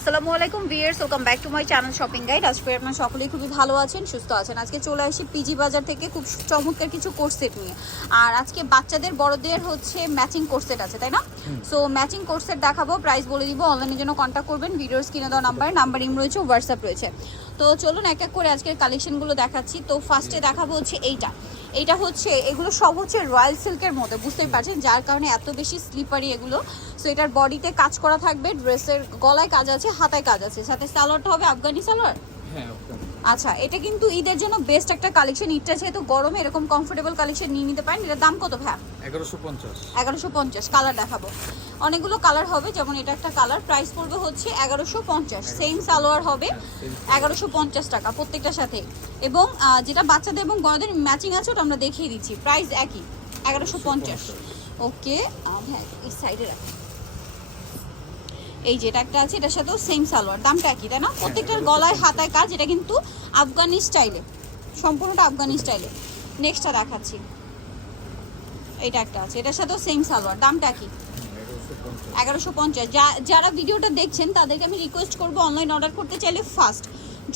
আসসালামু আলাইকুম viewers welcome back to my channel shopping guide. আজকে আপনারা সকলেই খুবই ভালো আছেন সুস্থ আছেন। আজকে চলে আসি পিজি বাজার থেকে খুব চমৎকার কিছু কোর্সেট নিয়ে। আর আজকে বাচ্চাদের বড়দের হচ্ছে ম্যাচিং কোর্সেট আছে তাই না? সো ম্যাচিং কোর্সেট দেখাবো প্রাইস বলে দিব অনলাইনের জন্য কন্ট্যাক্ট করবেন ভিডিওর স্ক্রিনে দেওয়া নাম্বারে নাম্বার ইম রয়েছে হোয়াটসঅ্যাপ রয়েছে। তো চলুন এক এক করে আজকের কালেকশনগুলো দেখাচ্ছি। তো ফার্স্টে দেখাবো হচ্ছে এইটা। এইটা হচ্ছে এগুলো সব হচ্ছে রয়্যাল সিল্কের মতো বুঝতেই পারছেন? যার কারণে এত বেশি স্লিপারি এগুলো। সো এটার বডিতে কাজ করা থাকবে ড্রেসের গলায় কাজ আছে হাতায় কাজ আছে। সাথে স্যালোয়ারটা হবে আফগানি সালোয়ার হ্যাঁ। আচ্ছা এটা কিন্তু ঈদের জন্য বেস্ট একটা কালেকশন ঈদটা যেহেতু গরমে এরকম কমফোর্টেবল কালেকশন নিয়ে নিতে পারেন। এটার দাম কত ভাই এগারোশো পঞ্চাশ। এগারোশো পঞ্চাশ কালার দেখাবো। অনেকগুলো কালার হবে যেমন এটা একটা কালার প্রাইস পড়বে হচ্ছে এগারোশো পঞ্চাশ। সেম সালোয়ার হবে এগারোশো পঞ্চাশ টাকা প্রত্যেকটার সাথে। এবং যেটা বাচ্চাদের এবং বড়দের ম্যাচিং আছে ওটা আমরা দেখিয়ে দিচ্ছি। প্রাইস একই এগারোশো পঞ্চাশ। ওকে হ্যাঁ এই সাইডে রাখি। এই যেটা একটা আছে, এটার সাথেও সেম সালোয়ার। দামটা একই, তাই না? প্রত্যেকটার গলায়, হাতায় কাজ, এটা কিন্তু আফগানি স্টাইলে সম্পূর্ণটা আফগানি স্টাইলে নেক্সটটা দেখাচ্ছি। এটা একটা আছে, এটার সাথেও সেম সালোয়ার, দামটা কি এগারোশো পঞ্চাশ। যারা ভিডিওটা দেখছেন, তাদেরকে আমি রিকোয়েস্ট করব অনলাইন অর্ডার করতে চাইলে ফার্স্ট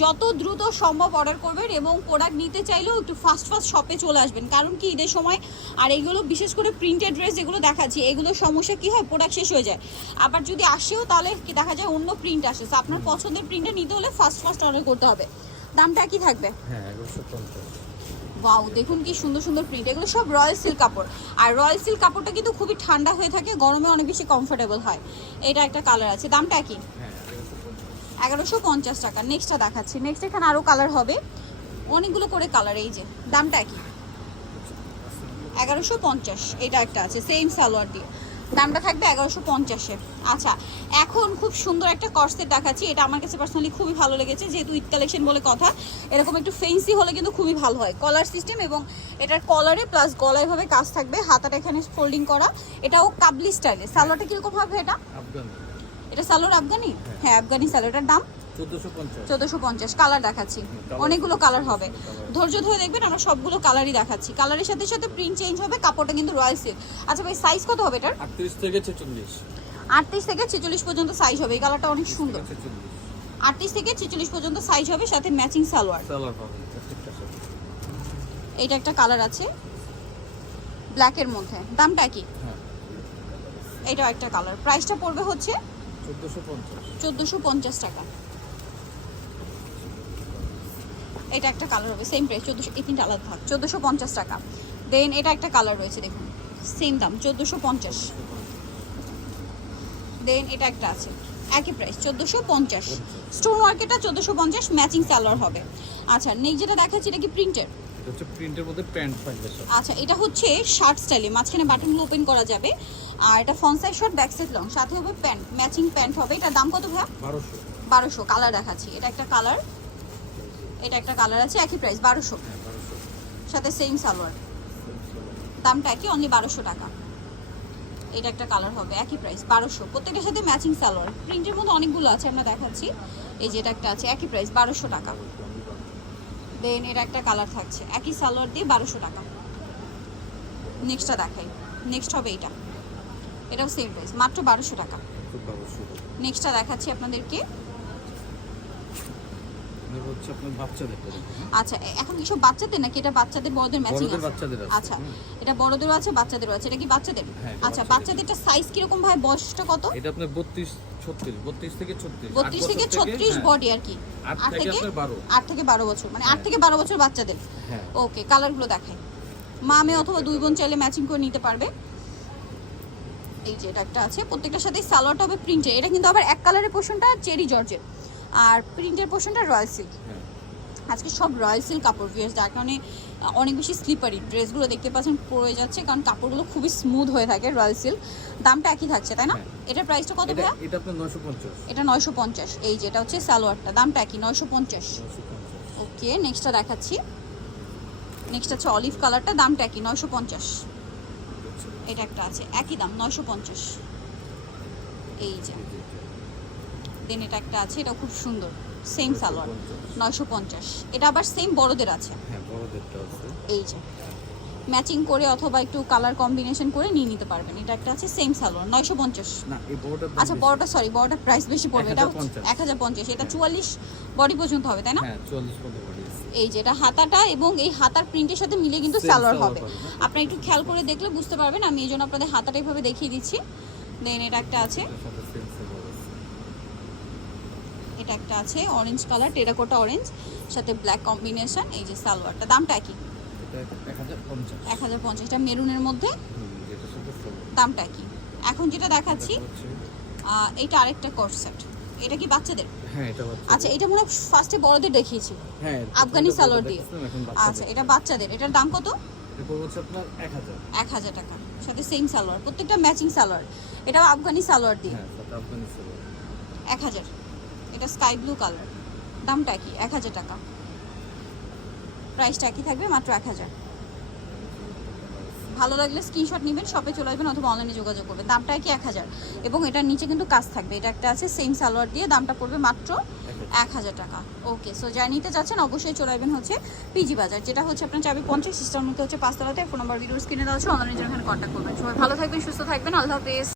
যত দ্রুত সম্ভব অর্ডার করবেন এবং প্রোডাক্ট নিতে চাইলেও একটু ফাস্ট ফাস্ট শপে চলে আসবেন। কারণ কি ঈদের সময় আর এগুলো বিশেষ করে প্রিন্টেড ড্রেস যেগুলো দেখাচ্ছি এগুলো সমস্যা কি হয়? প্রোডাক্ট শেষ হয়ে যায়। আবার যদি আসেও তাহলে কি দেখা যায় অন্য প্রিন্ট আসে। আপনার পছন্দের প্রিন্টটা নিতে হলে ফাস্ট ফাস্ট অর্ডার করতে হবে। দামটা কি থাকবে? হ্যাঁ ওয়াও দেখুন কি সুন্দর সুন্দর প্রিন্ট এগুলো সব রয়্যাল সিল্ক কাপড়। আর রয়্যাল সিল্ক কাপড়টা কিন্তু খুবই ঠান্ডা হয়ে থাকে গরমে অনেক বেশি কমফোর্টেবল হয়। এটা একটা কালার আছে। দামটা কি? এগারোশো পঞ্চাশ টাকা। নেক্সটটা দেখাচ্ছি। নেক্সট এখানে আরও কালার হবে। অনেকগুলো করে কালার এই যে, দামটা একই। এগারোশো পঞ্চাশ, এটা একটা আছে সেম সালোয়ার দিয়ে। দামটা থাকবে এগারোশো পঞ্চাশে আচ্ছা এখন খুব সুন্দর একটা কর্সেট দেখাচ্ছি। এটা আমার কাছে পার্সোনালি খুবই ভালো লেগেছে। যেহেতু ঈদ কালেকশন বলে কথা, এরকম একটু ফেন্সি হলে কিন্তু খুবই ভালো হয়। কলার সিস্টেম এবং এটার কলারে প্লাস গলায় ভাবে কাজ থাকবে। হাতাটা এখানে ফোল্ডিং করা। এটাও কাবলি স্টাইলে সালোয়ারটা কীরকম হবে এটা? এটা সালোয়ার আফগানি? হ্যাঁ। আফগানি সালোয়ারটার দাম? চোদ্দোশো পঞ্চাশ। কালার দেখাচ্ছি। অনেকগুলো কালার হবে। ধৈর্য ধরে দেখবেন আমরা সবগুলো কালারই দেখাচ্ছি। কালারের সাথে সাথে প্রিন্ট চেঞ্জ হবে কাপড়টা কিন্তু রয়্যাল সিল্ক আচ্ছা ভাই সাইজ কত হবে এটার? আটত্রিশ থেকে ছেচল্লিশ। আটত্রিশ থেকে ছেচল্লিশ পর্যন্ত সাইজ হবে। এই কালারটা অনেক সুন্দর। আটত্রিশ থেকে ছেচল্লিশ পর্যন্ত সাইজ হবে সাথে ম্যাচিং সালোয়ার। এইটা একটা কালার আছে। ব্ল্যাকের মধ্যে। দামটা কি? হ্যাঁ। এটাও একটা কালার প্রাইসটা পড়বে হচ্ছে চোদ্দোশো পঞ্চাশ। টাকা। এটা একটা কালার হবে সেম প্রাইস চোদ্দোশো এই তিনটা আলাদা থাক চোদ্দোশো পঞ্চাশ টাকা। দেন এটা একটা কালার রয়েছে দেখুন সেম দাম চোদ্দোশো পঞ্চাশ। দেন এটা একটা আছে একই প্রাইস চোদ্দোশো পঞ্চাশ। স্টোন মার্কেটটা চোদ্দোশো পঞ্চাশ ম্যাচিং সালোয়ার হবে। আচ্ছা নেক্সট যেটা দেখাচ্ছি এটা কি প্রিন্টের এটা হচ্ছে প্রিন্টের মধ্যে প্যান্ট থাকবে আচ্ছা এটা হচ্ছে শার্ট স্টাইলে মাঝখানে বাটনগুলো ওপেন করা যাবে। আর এটা front side short back side long সাথে হবে প্যান্ট ম্যাচিং প্যান্ট হবে। এটার দাম কত ভাইয়া? বারোশো। বারোশো। কালার দেখাচ্ছি। এটা একটা কালার এটা একটা কালার আছে একই প্রাইস হ্যাঁ বারোশো। সাথে সেম সালোয়ার। দামটা একই অনলি বারোশো টাকা। এটা একটা কালার হবে একই প্রাইস বারোশো। প্রত্যেকটার সাথে ম্যাচিং সালোয়ার। প্রিন্টের মধ্যে অনেকগুলো আছে আমরা দেখাচ্ছি। এই যে এটা একটা আছে একই প্রাইস বারোশো টাকা। দেন এটা একটা কালার থাকছে। একই সালোয়ার দিয়ে বারোশো টাকা। নেক্সটটা দেখাই। নেক্সট হবে এটা। এটাও সেম প্রাইস মাত্র বারোশো টাকা। নেক্সটটা দেখাচ্ছি আপনাদেরকে। হচ্ছে আপনার বাচ্চাদের? আচ্ছা এখন কিছু বাচ্চাদের নাকি এটা বাচ্চাদের বড়দের ম্যাচিং আছে? বাচ্চাদের আচ্ছা এটা বড়দেরও আছে বাচ্চাদেরও আছে এটা কি বাচ্চাদের? হ্যাঁ, আচ্ছা বাচ্চাদেরটা সাইজ কীরকম ভাই? বয়সটা কত? এটা আপনার থেকে ছত্রিশ। আট বত্রিশ বছর থেকে ছত্রিশ হ্যাঁ, বডি আর কি? আট আট থেকে থেকে? আপনার বারো। আট থেকে বারো বছর মানে আট হ্যাঁ। থেকে বারো বছর বাচ্চাদের? ওকে কালারগুলো দেখাই। মা মেয়ে অথবা দুই বোন চাইলে ম্যাচিং করে নিতে পারবে। এই যে এটা একটা আছে প্রত্যেকটার সাথে সালোয়ারটা হবে প্রিন্টের এটা কিন্তু আবার এক কালারের পোর্শনটা চেরি জর্জের আর প্রিন্টের পোর্শনটা রয়্যাল সিল্ক। হ্যাঁ। আজকে সব রয়্যাল সিল্ক কাপড় ভিয়ার্স যার কারণে অনেক বেশি স্লিপারি ড্রেসগুলো দেখতে পাচ্ছেন পরে যাচ্ছে কারণ কাপড়গুলো খুবই স্মুথ হয়ে থাকে রয়্যাল সিল্ক। দামটা একই থাকছে তাই না? হ্যাঁ। এটার প্রাইসটা কত ভাইয়া? এটা আপনার নয়শো পঞ্চাশ। এটা নয়শো পঞ্চাশ। এই যেটা হচ্ছে সালোয়ারটা দামটা একই নয়শো পঞ্চাশ। নয়শো পঞ্চাশ। ওকে নেক্সটটা দেখাচ্ছি। নেক্সট হচ্ছে অলিভ কালারটা দামটা একই নয়শো পঞ্চাশ। এটা একটা আছে একই দাম নয়শো পঞ্চাশ। এই যে। দেন এটা একটা আছে এটা খুব সুন্দর। সেম সালোয়ার নয়শো পঞ্চাশ। এটা আবার সেম বড়দের আছে। হ্যাঁ আছে। এই যে। ম্যাচিং করে অথবা একটু কালার কম্বিনেশন করে নিয়ে নিতে পারবেন। এটা একটা আছে সেম সালোয়ার নয়শো পঞ্চাশ। আচ্ছা বড়টা সরি বড়টা প্রাইস বেশি পড়বে। এটা এক হাজার পঞ্চাশ। এটা চুয়াল্লিশ বডি পর্যন্ত হবে তাই না? হ্যাঁ। এই যে এটা হাতাটা এবং এই হাতার প্রিন্টের সাথে মিলে কিন্তু সালোয়ার হবে। আপনারা একটু খেয়াল করে দেখলে বুঝতে পারবেন। আমি এই জন্য আপনাদের হাতাটা এইভাবে দেখিয়ে দিচ্ছি। দেন এটা একটা আছে। এটা একটা আছে অরেঞ্জ কালার টেরাকোটা অরেঞ্জ সাথে ব্ল্যাক কম্বিনেশন এই যে সালোয়ারটা। দামটা কি এক হাজার পঞ্চাশটা মেরুনের মধ্যে। দামটা কি এখন যেটা দেখাচ্ছি এটা এটা আরেকটা কর্সেট এটা কি বাচ্চাদের? হ্যাঁ এটা বাচ্চা আচ্ছা এটা মনে হয় ফার্স্টে বড়দের দেখিয়েছি। হ্যাঁ আফগানি সালোয়ার দিয়ে। আচ্ছা এটা বাচ্চাদের। এটার দাম কত? এটা এক হাজার। টাকা। সাথে সেম সালোয়ার। প্রত্যেকটা ম্যাচিং সালোয়ার। এটাও আফগানি সালোয়ার দিয়ে। হ্যাঁ এক হাজার। এটা স্কাই ব্লু কালার। দামটা কি? এক হাজার টাকা। প্রাইসটা কি থাকবে, মাত্র এক হাজার। ভালো লাগলে স্ক্রিনশট নেবেন শপে চলে আসবেন অথবা অনলাইনে যোগাযোগ করবেন। দামটা কি এক হাজার। এবং এটার নিচে কিন্তু কাজ থাকবে। এটা একটা আছে সেম সালোয়ার দিয়ে দামটা পড়বে মাত্র এক হাজার টাকা। ওকে সো যা নিতে চাচ্ছেন, অবশ্যই চলে আসবেন হচ্ছে পিজি বাজার যেটা হচ্ছে আপনার চাবি পঞ্চাশ সিস্টেম মধ্যে হচ্ছে পাঁচতলাতে। ফোন নাম্বার ভিডিওর স্ক্রিনে দেওয়া আছে অনলাইনে জন্য এখানে কন্ট্যাক্ট করবেন। সবাই ভালো থাকবেন, সুস্থ থাকবেন। আল্লাহ হাফেজ।